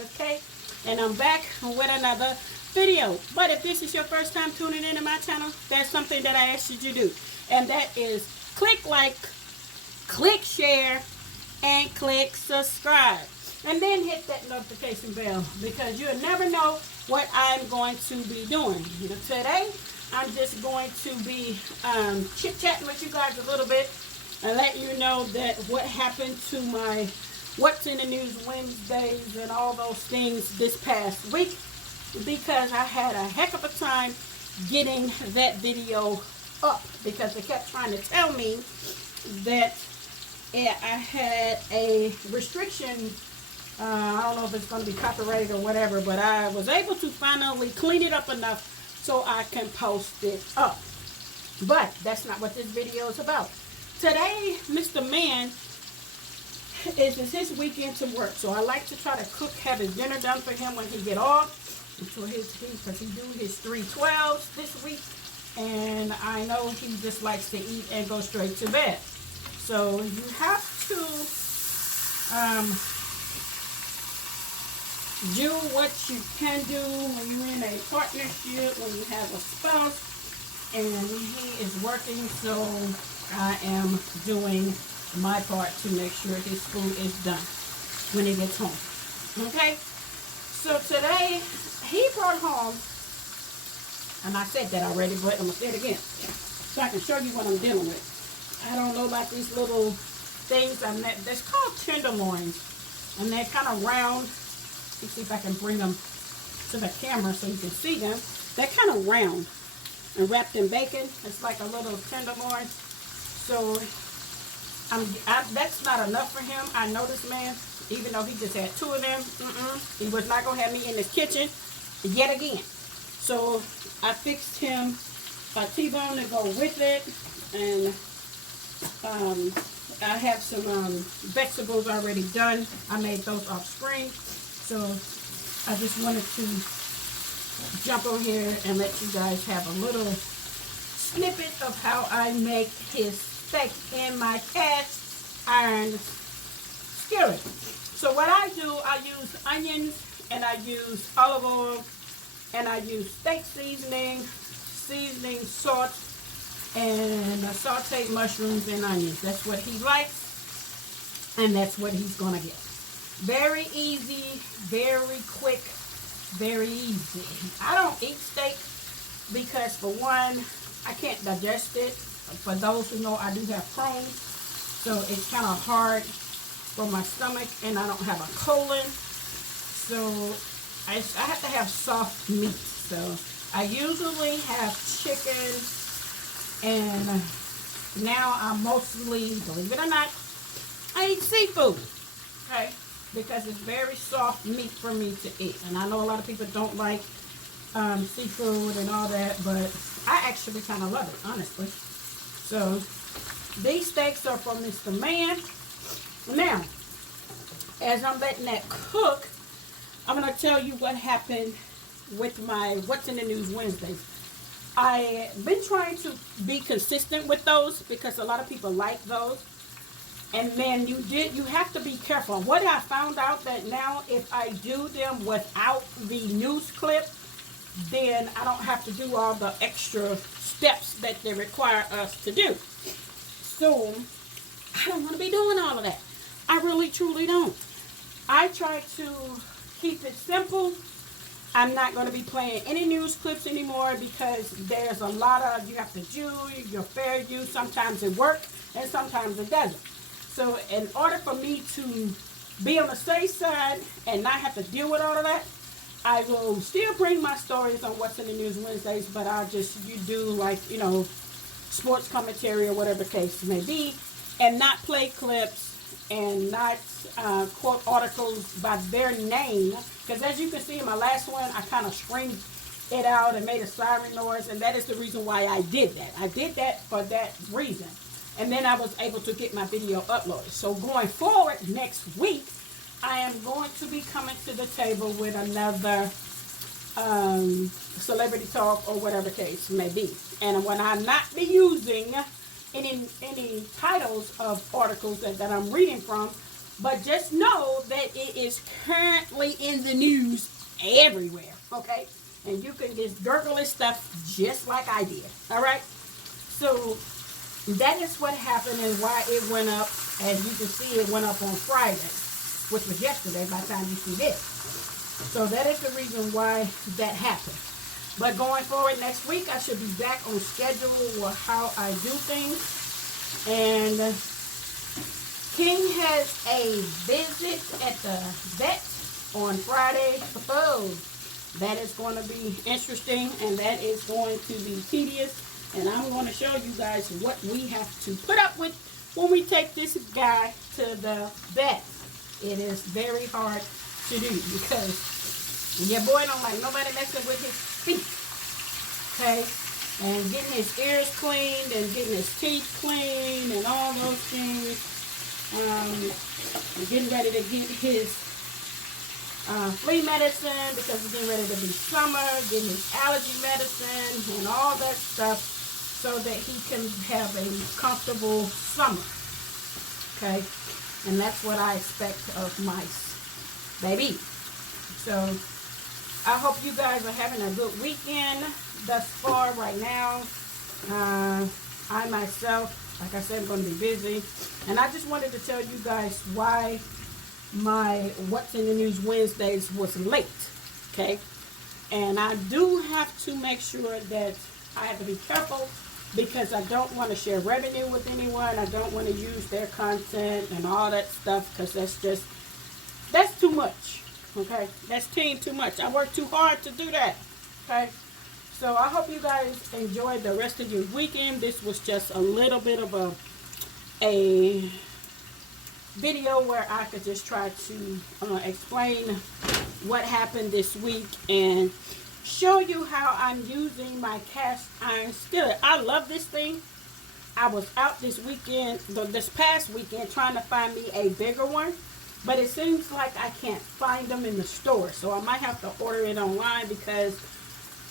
with Kay, and I'm back with another video. But if this is your first time tuning into my channel, there's something that I asked you to do, and that is click like, click share, and click subscribe, and then hit that notification bell, because you'll never know what I'm going to be doing. Today I'm just going to be chit-chatting with you guys a little bit and let you know that what happened to my What's in the News Wednesdays and all those things this past week, because I had a heck of a time getting that video up, because they kept trying to tell me that I had a restriction. I don't know if it's going to be copyrighted or whatever, but I was able to finally clean it up enough so I can post it up. But that's not what this video is about. Today, Mr. Man is his weekend to work, so I like to try to cook, have his dinner done for him when he get off, because he do his 312s this week, and I know he just likes to eat and go straight to bed. So you have to do what you can do when you're in a partnership, when you have a spouse, and he is working, so I am doing my part to make sure his food is done when he gets home. Okay? So today, he brought home, and I said that already, but I'm going to say it again, so I can show you what I'm dealing with. I don't know about these little things. They're called tenderloins, and they're kind of round. Let's see if I can bring them to the camera so you can see them. They're kind of round and wrapped in bacon. It's like a little tenderloin. So that's not enough for him. I know this man, even though he just had 2 of them, he was not going to have me in the kitchen yet again. So I fixed him a T-bone to go with it, and I have some vegetables already done. I made those off screen, so I just wanted to jump on here and let you guys have a little snippet of how I make his steak in my cast iron skillet. So what I do, I use onions, and I use olive oil, and I use steak seasoning, salt, and sauteed mushrooms and onions. That's what he likes, and that's what he's going to get. Very easy, very quick, very easy. I don't eat steak because, for one, I can't digest it. For those who know, I do have Crohn's, so it's kind of hard for my stomach, and I don't have a colon, so I have to have soft meat. So I usually have chicken, and now I mostly, believe it or not, I eat seafood, okay, because it's very soft meat for me to eat. And I know a lot of people don't like seafood and all that, but I actually kind of love it, honestly. So these steaks are from Mr. Man. Now, as I'm letting that cook, I'm going to tell you what happened with my What's in the News Wednesdays. I've been trying to be consistent with those because a lot of people like those. And then you have to be careful. What I found out that now, if I do them without the news clip, then I don't have to do all the extra steps that they require us to do. So I don't want to be doing all of that. I really truly don't. I try to keep it simple. I'm not going to be playing any news clips anymore, because there's a lot of, you have to do your fair use. Sometimes it works and sometimes it doesn't. So in order for me to be on the safe side and not have to deal with all of that, I will still bring my stories on What's in the News Wednesdays, but you do, like, sports commentary or whatever the case may be, and not play clips and not quote articles by their name, because as you can see in my last one, I kind of screamed it out and made a siren noise, and that is the reason why I did that. I did that for that reason, and then I was able to get my video uploaded. So going forward next week, I am going to be coming to the table with another celebrity talk or whatever case may be. And when I not be using any titles of articles that I'm reading from, But just know that it is currently in the news everywhere, okay? And you can just gurgle this stuff just like I did, all right? So that is what happened and why it went up. As you can see, it went up on Friday, which was yesterday by the time you see this. So that is the reason why that happened. But going forward next week, I should be back on schedule with how I do things. And King has a visit at the vet on Friday. Oh, that is going to be interesting, and that is going to be tedious. And I'm going to show you guys what we have to put up with when we take this guy to the vet. It is very hard to do because your boy don't like nobody messing with his feet. Okay? And getting his ears cleaned and getting his teeth cleaned and all those things. And getting ready to get his flea medicine because it's getting ready to be summer. Getting his allergy medicine and all that stuff so that he can have a comfortable summer. Okay? And that's what I expect of mice, baby. So I hope you guys are having a good weekend thus far right now. I myself, like I said, I'm going to be busy. And I just wanted to tell you guys why my What's in the News Wednesdays was late. Okay? And I do have to make sure that I have to be careful because I don't want to share revenue with anyone. I don't want to use their content and all that stuff because that's too much. Okay? That's too much. I work too hard to do that. Okay? So I hope you guys enjoyed the rest of your weekend. This was just a little bit of a video where I could just try to explain what happened this week and show you how I'm using my cast iron skillet. I love this thing. I was out this past weekend trying to find me a bigger one, but it seems like I can't find them in the store, so I might have to order it online because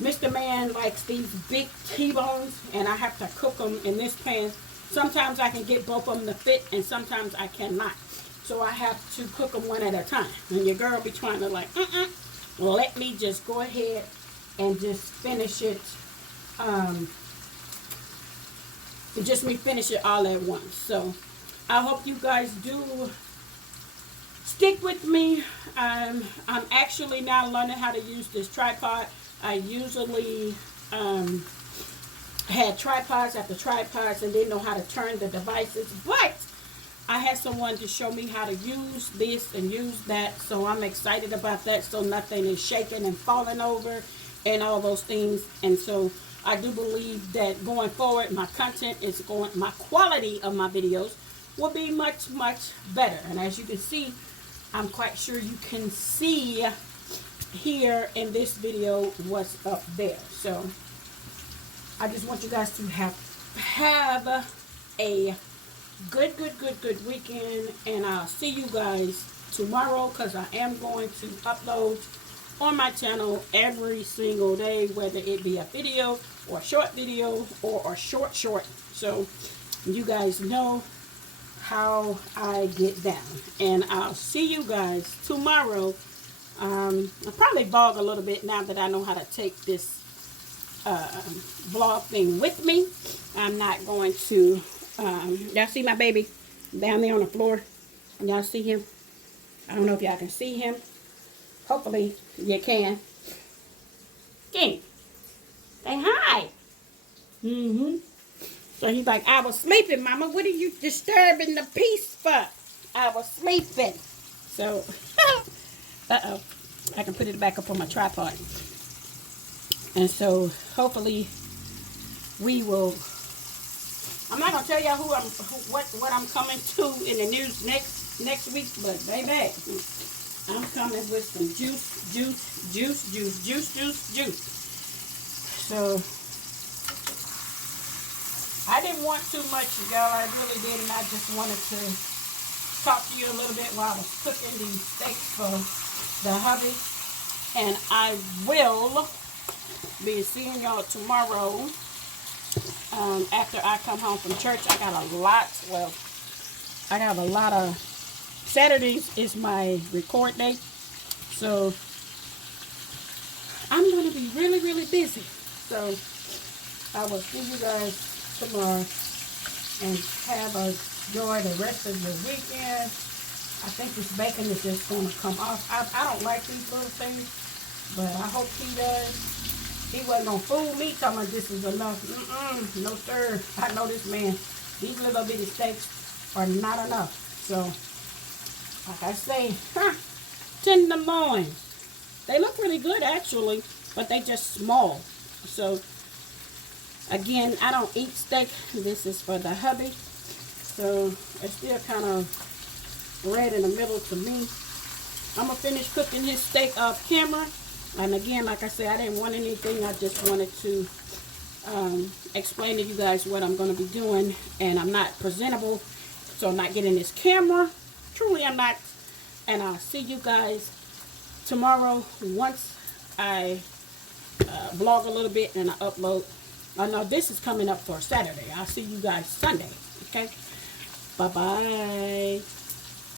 Mr. Man likes these big T-bones and I have to cook them in this pan. Sometimes I can get both of them to fit and sometimes I cannot, so I have to cook them one at a time. And your girl be trying to like, let me just go ahead and just finish it. Finish it all at once. So I hope you guys do stick with me. I'm actually now learning how to use this tripod. I usually had tripods after tripods and didn't know how to turn the devices, but I had someone to show me how to use this and use that, so I'm excited about that, so nothing is shaking and falling over and all those things. And so I do believe that going forward, my quality of my videos will be much, much better. And as you can see, I'm quite sure you can see here in this video what's up there. So I just want you guys to have a good weekend, and I'll see you guys tomorrow because I am going to upload on my channel every single day, whether it be a video or a short video or a short. So you guys know how I get down, and I'll see you guys tomorrow. I'll probably vlog a little bit now that I know how to take this vlog thing with me. I'm not going to y'all see my baby down there on the floor? Y'all see him? I don't know if y'all can see him. Hopefully you can. King, say hi. So he's like, I was sleeping, Mama. What are you disturbing the peace for? I was sleeping. So, uh-oh. I can put it back up on my tripod. And so, hopefully, we will... I'm not going to tell y'all what I'm coming to in the news next week, but baby, I'm coming with some juice. So, I didn't want too much, y'all. I really didn't. I just wanted to talk to you a little bit while I was cooking these steaks for the hubby. And I will be seeing y'all tomorrow after I come home from church. I got a lot of Saturdays is my record day. So I'm going to be really, really busy. So I will see you guys tomorrow and have a enjoy the rest of your weekend. I think this bacon is just going to come off. I don't like these little things, but I hope he does. He wasn't going to fool me talking about this is enough. No sir. I know this man. These little bitty steaks are not enough. So, like I say, tenderloin. They look really good actually, but they just small. So, again, I don't eat steak. This is for the hubby. So, it's still kind of red in the middle to me. I'm going to finish cooking his steak off camera. And again, like I said, I didn't want anything. I just wanted to explain to you guys what I'm going to be doing. And I'm not presentable, so I'm not getting this camera. Truly, I'm not. And I'll see you guys tomorrow once I vlog a little bit and I upload. I know this is coming up for Saturday. I'll see you guys Sunday. Okay? Bye-bye.